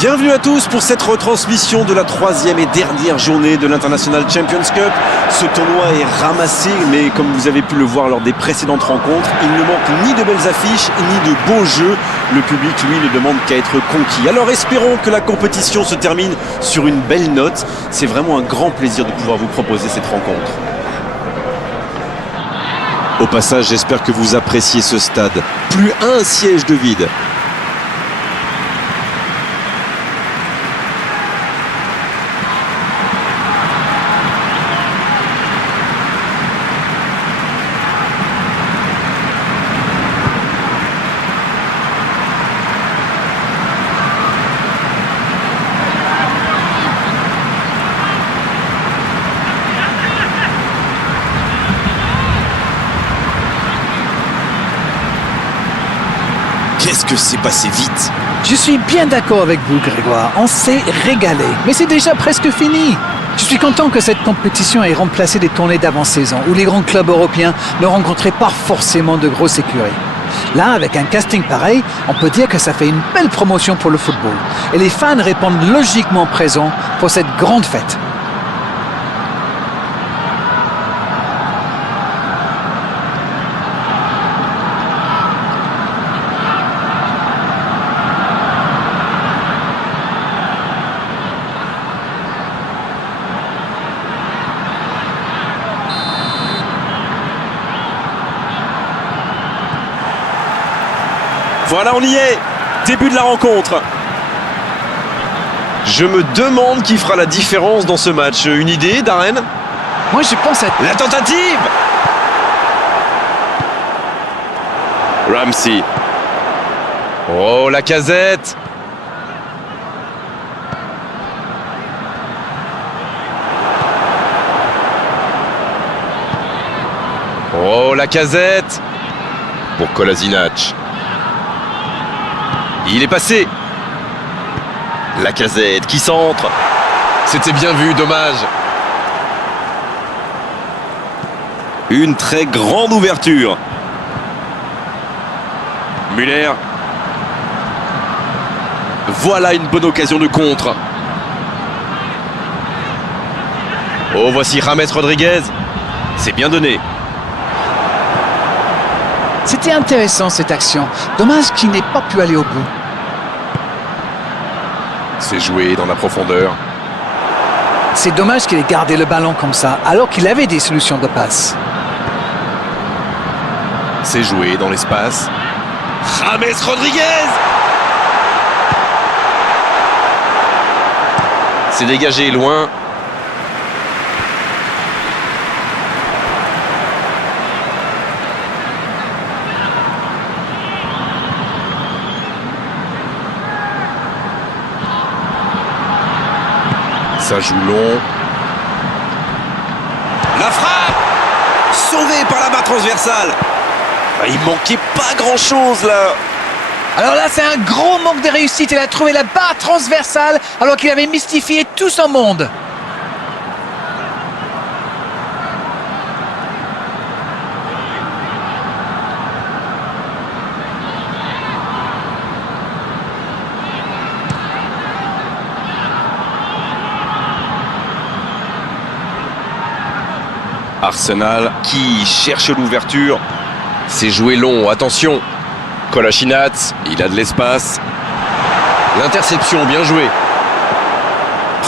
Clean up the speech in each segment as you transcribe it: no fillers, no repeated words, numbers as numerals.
Bienvenue à tous pour cette retransmission de la troisième et dernière journée de l'International Champions Cup. Ce tournoi est ramassé, mais comme vous avez pu le voir lors des précédentes rencontres, il ne manque ni de belles affiches, ni de beaux jeux. Le public, lui, ne demande qu'à être conquis. Alors espérons que la compétition se termine sur une belle note. C'est vraiment un grand plaisir de pouvoir vous proposer cette rencontre. Au passage, j'espère que vous appréciez ce stade. Plus un siège de vide. Qu'est-ce que c'est passé vite? Je suis bien d'accord avec vous, Grégoire. On s'est régalé. Mais c'est déjà presque fini. Je suis content que cette compétition ait remplacé des tournées d'avant-saison où les grands clubs européens ne rencontraient pas forcément de grosses écuries. Là, avec un casting pareil, on peut dire que ça fait une belle promotion pour le football. Et les fans répondent logiquement présents pour cette grande fête. Voilà, on y est. Début de la rencontre. Je me demande qui fera la différence dans ce match. Une idée, Darren? Moi, je pense à... La tentative! Ramsey. Oh, la Lacazette. Oh, la Lacazette. Pour Kolasinac. Il est passé. Lacazette qui centre. C'était bien vu, dommage. Une très grande ouverture. Müller. Voilà une bonne occasion de contre. Oh, voici James Rodriguez. C'est bien donné. C'était intéressant cette action. Dommage qu'il n'ait pas pu aller au bout. C'est joué dans la profondeur. C'est dommage qu'il ait gardé le ballon comme ça, alors qu'il avait des solutions de passe. C'est joué dans l'espace. James Rodriguez! C'est dégagé loin. Ça joue long. La frappe! Sauvé par la barre transversale. Il manquait pas grand-chose là. Alors là, c'est un gros manque de réussite. Il a trouvé la barre transversale alors qu'il avait mystifié tout son monde. Arsenal qui cherche l'ouverture. C'est joué long, attention. Kolasinac, il a de l'espace. L'interception, bien joué.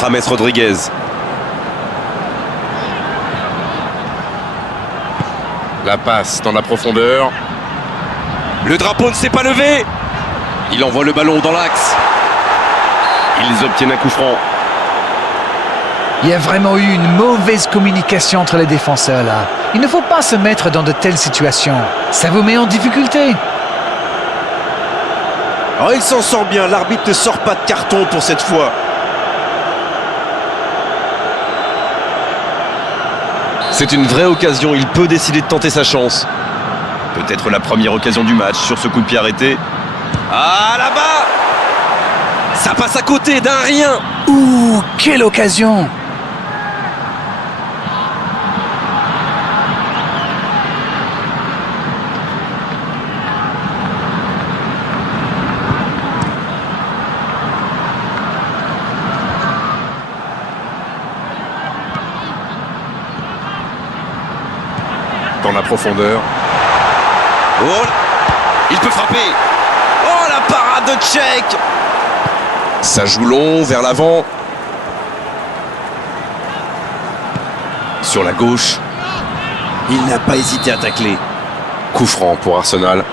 James Rodriguez. La passe dans la profondeur. Le drapeau ne s'est pas levé. Il envoie le ballon dans l'axe. Ils obtiennent un coup franc. Il y a vraiment eu une mauvaise communication entre les défenseurs là. Il ne faut pas se mettre dans de telles situations. Ça vous met en difficulté. Oh, il s'en sort bien. L'arbitre ne sort pas de carton pour cette fois. C'est une vraie occasion. Il peut décider de tenter sa chance. Peut-être la première occasion du match sur ce coup de pied arrêté. Ah, là-bas! Ça passe à côté d'un rien. Ouh, quelle occasion! Dans la profondeur. Oh, il peut frapper. Oh, la parade de Tchèque. Ça joue long vers l'avant. Sur la gauche. Il n'a pas hésité à tacler. Coup franc pour Arsenal.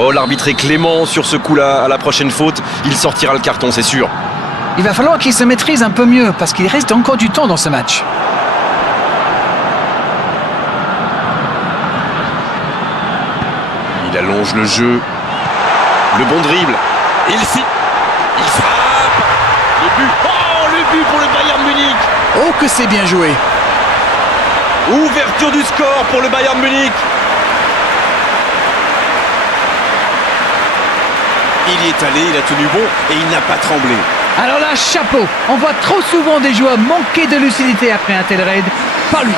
Oh, l'arbitre est clément sur ce coup-là. À la prochaine faute, il sortira le carton, c'est sûr. Il va falloir qu'il se maîtrise un peu mieux parce qu'il reste encore du temps dans ce match. Il allonge le jeu. Le bon dribble. Il frappe. Le but. Oh, le but pour le Bayern Munich. Oh, que c'est bien joué. Ouverture du score pour le Bayern Munich. Il y est allé, il a tenu bon et il n'a pas tremblé. Alors là, chapeau. On voit trop souvent des joueurs manquer de lucidité après un tel raid. Pas lui.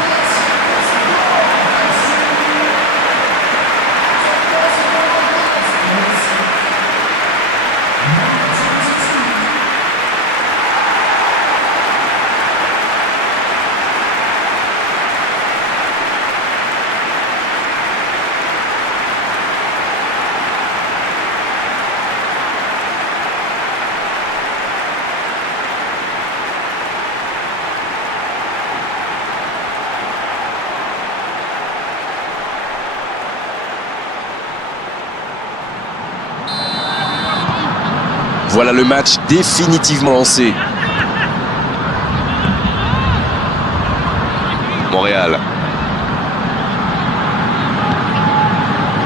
Voilà le match définitivement lancé. Montréal.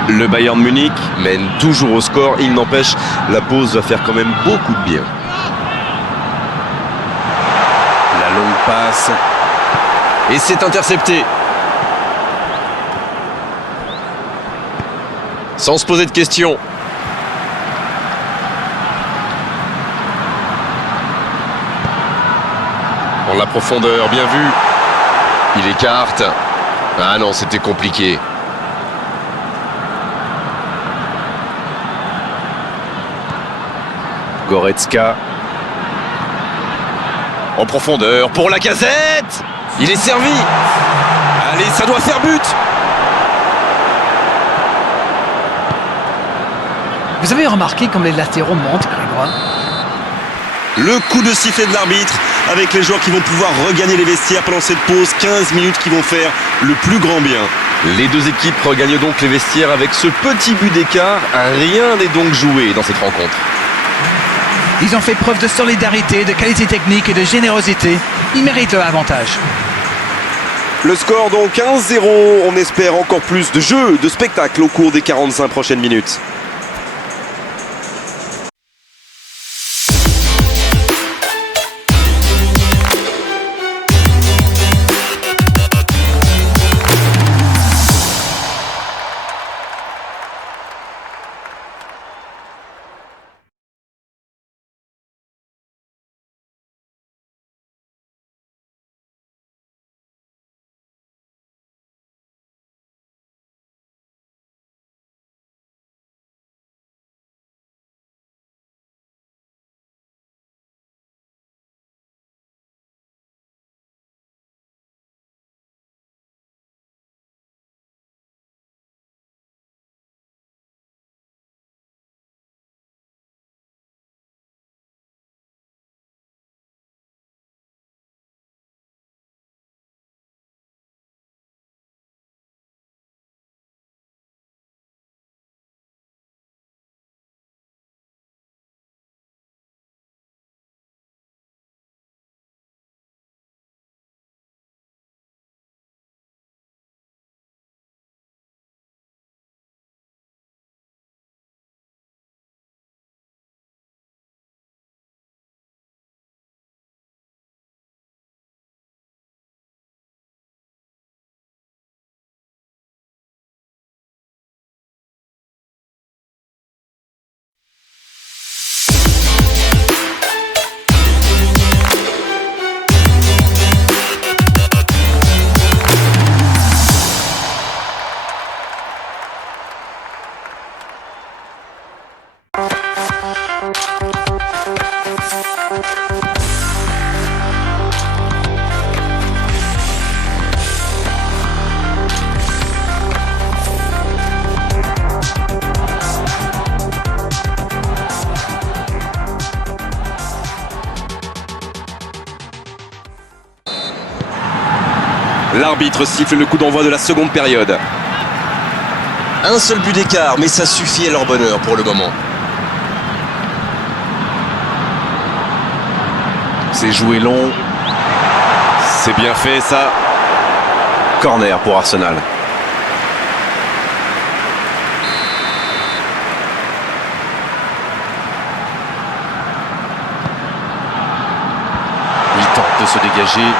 Le Bayern Munich mène toujours au score. Il n'empêche, la pause va faire quand même beaucoup de bien. La longue passe. Et c'est intercepté. Sans se poser de questions. Dans la profondeur, bien vu. Il écarte. Ah non, c'était compliqué. Goretzka. En profondeur pour Lacazette. Il est servi. Allez, ça doit faire but. Vous avez remarqué comme les latéraux montent, Grégoire? Le coup de sifflet de l'arbitre avec les joueurs qui vont pouvoir regagner les vestiaires pendant cette pause. 15 minutes qui vont faire le plus grand bien. Les deux équipes regagnent donc les vestiaires avec ce petit but d'écart. Rien n'est donc joué dans cette rencontre. Ils ont fait preuve de solidarité, de qualité technique et de générosité. Ils méritent leur avantage. Le score donc 1-0. On espère encore plus de jeu, de spectacle au cours des 45 prochaines minutes. L'arbitre siffle le coup d'envoi de la seconde période. Un seul but d'écart, mais ça suffit à leur bonheur pour le moment. C'est joué long. C'est bien fait ça. Corner pour Arsenal. Il tente de se dégager.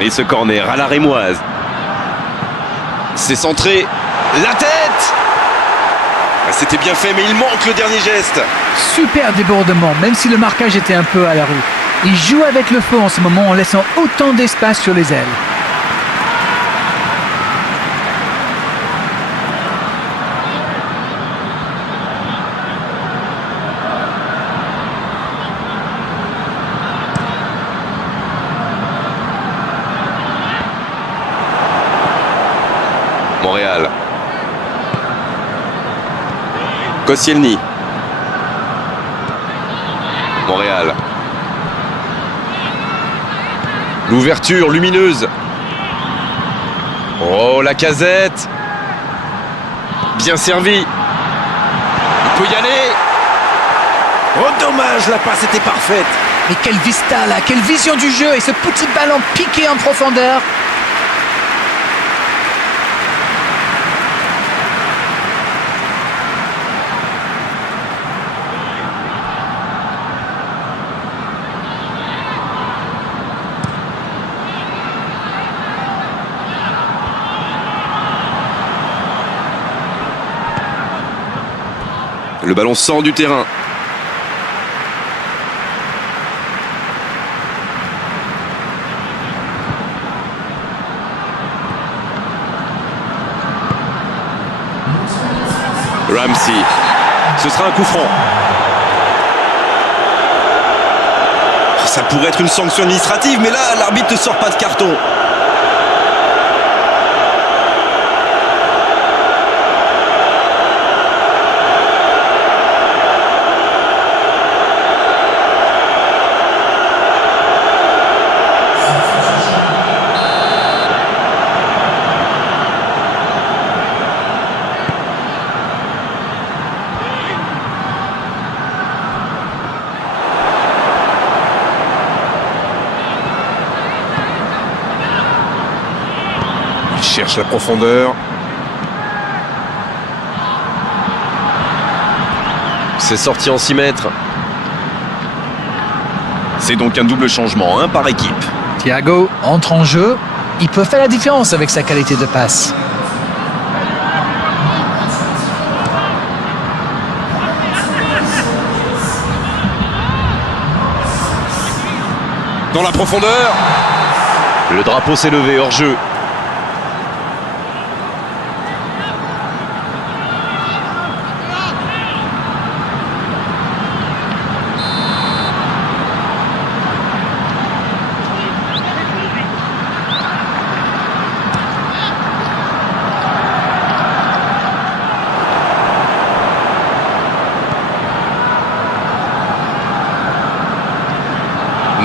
Et ce corner à la rémoise. C'est centré. La tête! C'était bien fait, mais il manque le dernier geste. Super débordement, même si le marquage était un peu à la rue. Il joue avec le feu en ce moment en laissant autant d'espace sur les ailes. Montréal. Koscielny. Montréal. L'ouverture lumineuse. Oh, la Lacazette. Bien servi. Il peut y aller. Oh, dommage, la passe était parfaite. Mais quelle vista là, quelle vision du jeu et ce petit ballon piqué en profondeur. Le ballon sort du terrain. Ramsey. Ce sera un coup franc. Ça pourrait être une sanction administrative, mais là, l'arbitre ne sort pas de carton. Cherche la profondeur. C'est sorti en 6 mètres. C'est donc un double changement, un par équipe. Thiago entre en jeu. Il peut faire la différence avec sa qualité de passe. Dans la profondeur. Le drapeau s'est levé hors jeu.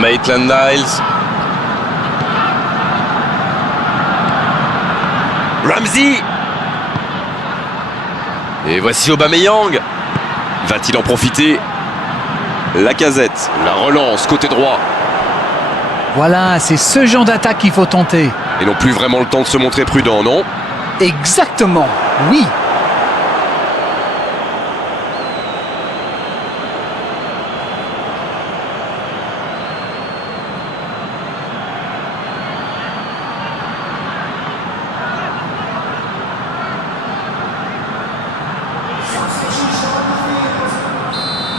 Maitland-Niles. Ramsey. Et voici Aubameyang. Va-t-il en profiter? Lacazette. La relance côté droit. Voilà, c'est ce genre d'attaque qu'il faut tenter. Ils n'ont plus vraiment le temps de se montrer prudents, non? Exactement, oui.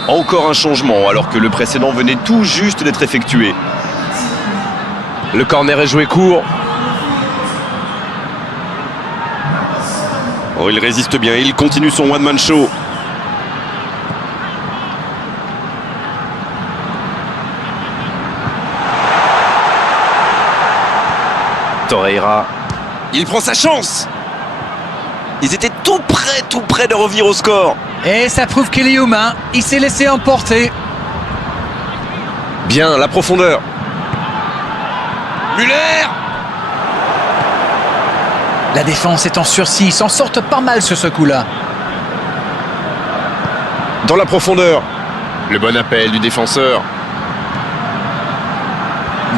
Encore un changement alors que le précédent venait tout juste d'être effectué. Le corner est joué court. Oh, il résiste bien, il continue son one-man show. Torreira. Il prend sa chance. Ils étaient tout près de revenir au score. Et ça prouve qu'il est humain. Il s'est laissé emporter. Bien, la profondeur. Müller. La défense est en sursis. Ils s'en sortent pas mal sur ce coup-là. Dans la profondeur. Le bon appel du défenseur.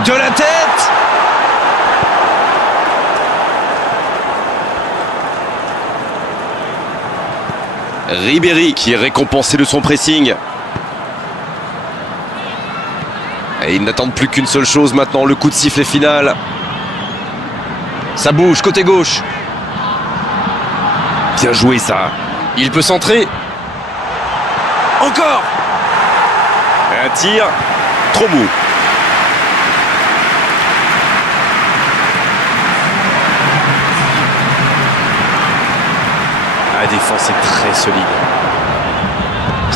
De la tête. Ribéry qui est récompensé de son pressing. Et ils n'attendent plus qu'une seule chose maintenant, le coup de sifflet final. Ça bouge, côté gauche. Bien joué ça. Il peut centrer. Encore. Un tir trop mou. La défense est très solide.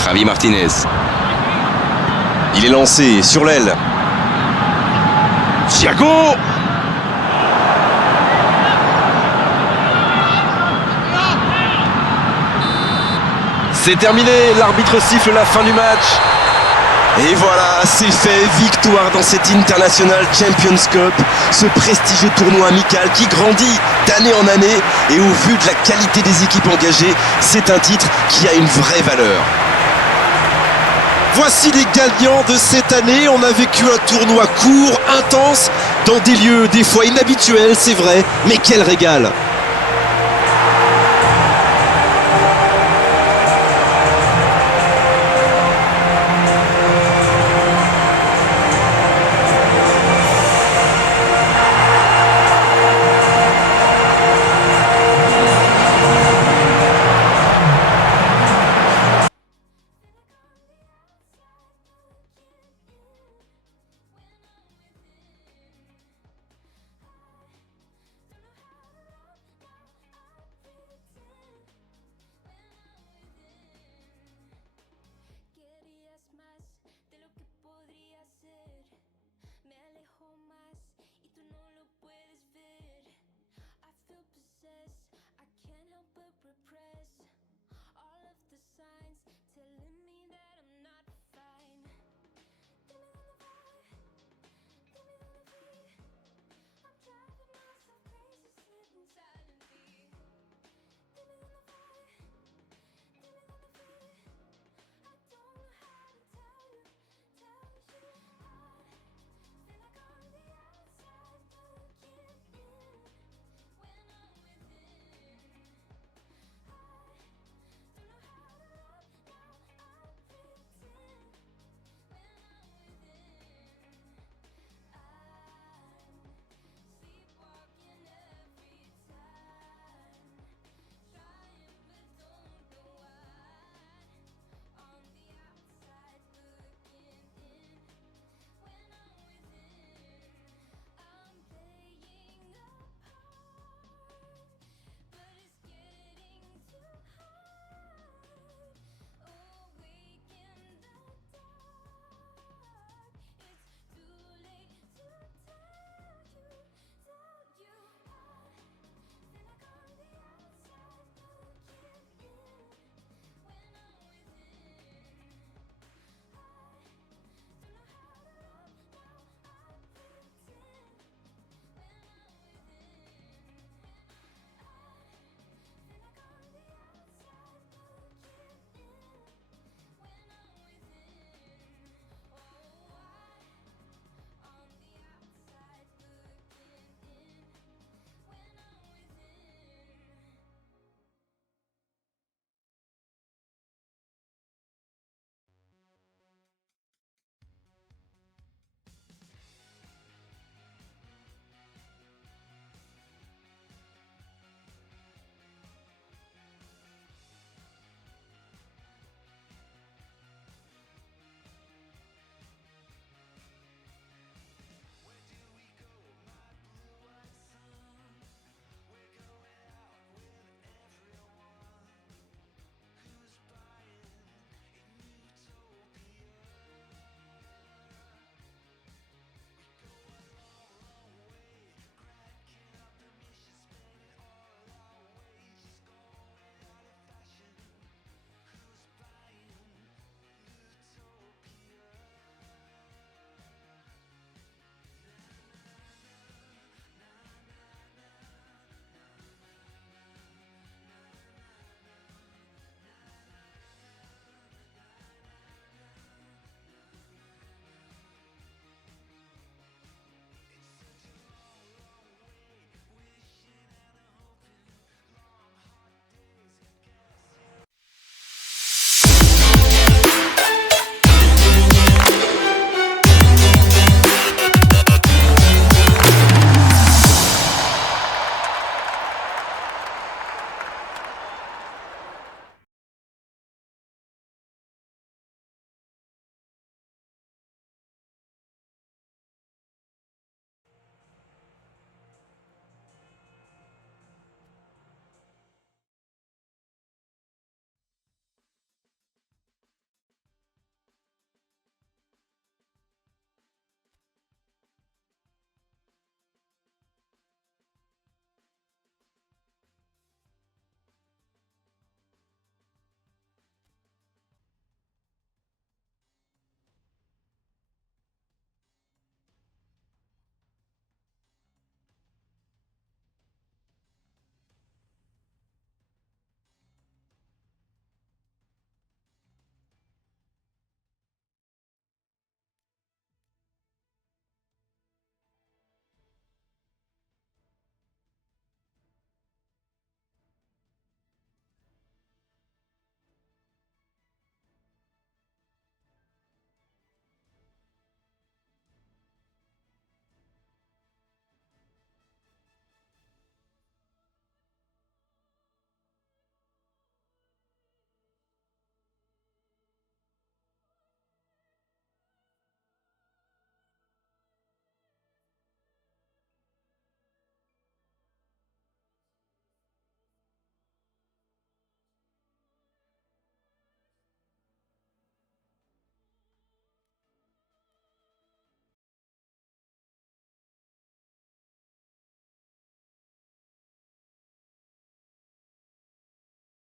Javi Martinez. Il est lancé sur l'aile. Thiago. C'est terminé, l'arbitre siffle la fin du match. Et voilà, c'est fait, victoire dans cette International Champions Cup, ce prestigieux tournoi amical qui grandit d'année en année et au vu de la qualité des équipes engagées, c'est un titre qui a une vraie valeur. Voici les gagnants de cette année. On a vécu un tournoi court, intense, dans des lieux des fois inhabituels, c'est vrai, mais quel régal!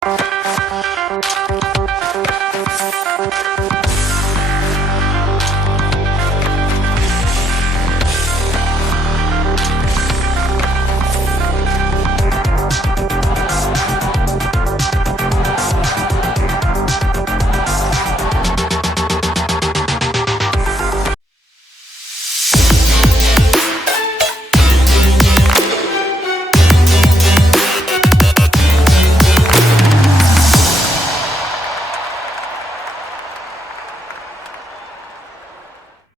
Thank you.